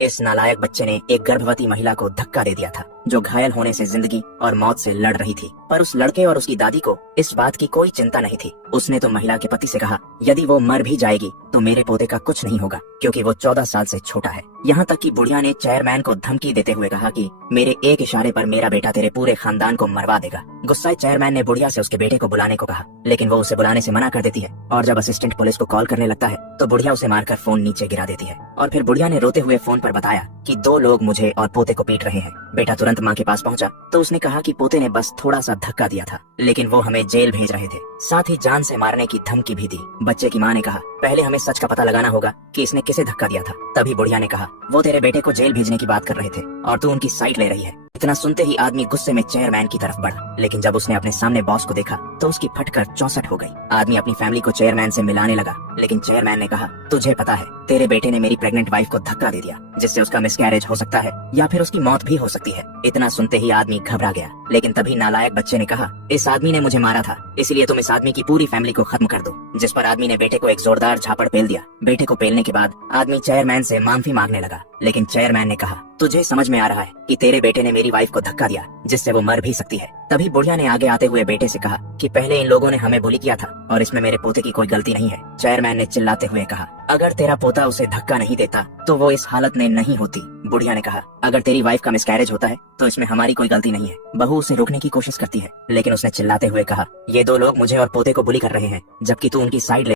इस नालायक बच्चे ने एक गर्भवती महिला को धक्का दे दिया था जो घायल होने से जिंदगी और मौत से लड़ रही थी। पर उस लड़के और उसकी दादी को इस बात की कोई चिंता नहीं थी। उसने तो महिला के पति से कहा, यदि वो मर भी जाएगी तो मेरे पोते का कुछ नहीं होगा क्योंकि वो 14 साल से छोटा है। यहाँ तक कि बुढ़िया ने चेयरमैन को धमकी देते हुए कहा कि मेरे एक इशारे पर मेरा बेटा तेरे पूरे खानदान को मरवा देगा। गुस्साए चेयरमैन ने बुढ़िया से उसके बेटे को बुलाने को कहा, लेकिन वो उसे बुलाने से मना कर देती है और जब असिस्टेंट पुलिस को कॉल करने लगता है तो बुढ़िया उसे मारकर फोन नीचे गिरा देती है। और फिर बुढ़िया ने रोते हुए फोन पर बताया कि 2 लोग मुझे और पोते को पीट रहे हैं। बेटा तुरंत माँ के पास पहुंचा तो उसने कहा कि पोते ने बस थोड़ा सा धक्का दिया था, लेकिन वो हमें जेल भेज रहे थे, साथ ही जान से मारने की धमकी भी दी। बच्चे की माँ ने कहा, पहले हमें सच का पता लगाना होगा कि इसने किसे धक्का दिया था। तभी बुढ़िया ने कहा, वो तेरे बेटे को जेल भेजने की बात कर रहे थे और तू उनकी साइड ले रही है। इतना सुनते ही आदमी गुस्से में चेयरमैन की तरफ बढ़ा, लेकिन जब उसने अपने सामने बॉस को देखा तो उसकी फटकर 64 हो गई। आदमी अपनी फैमिली को चेयरमैन से मिलाने लगा, लेकिन चेयरमैन ने कहा, तुझे पता है तेरे बेटे ने मेरी प्रेग्नेंट वाइफ को धक्का दे दिया जिससे उसका मिसकैरेज हो सकता है या फिर उसकी मौत भी हो सकती है। इतना सुनते ही आदमी घबरा गया, लेकिन तभी नालायक बच्चे ने कहा, इस आदमी ने मुझे मारा था इसलिए तुम इस आदमी की पूरी फैमिली को खत्म कर दो। जिस पर आदमी ने बेटे को एक जोरदार झापड़ पेल दिया। बेटे को पेलने के बाद आदमी चेयरमैन से माफी मांगने लगा, लेकिन चेयरमैन ने कहा, तुझे समझ में आ रहा है कि तेरे बेटे ने मेरी वाइफ को धक्का दिया जिससे वो मर भी सकती है। तभी बुढ़िया ने आगे आते हुए बेटे से कहा कि पहले इन लोगों ने हमें बुली किया था और इसमें मेरे पोते की कोई गलती नहीं है। चेयरमैन ने चिल्लाते हुए कहा, अगर तेरा पोता उसे धक्का नहीं देता तो वो इस हालत में नहीं होती। बुढ़िया ने कहा, अगर तेरी वाइफ का मिसकैरेज होता है तो इसमें हमारी कोई गलती नहीं है। बहू उसे रोकने की कोशिश करती है, लेकिन उसने चिल्लाते हुए कहा, ये 2 लोग मुझे और पोते को बुली कर रहे हैं जबकि तू उनकी साइड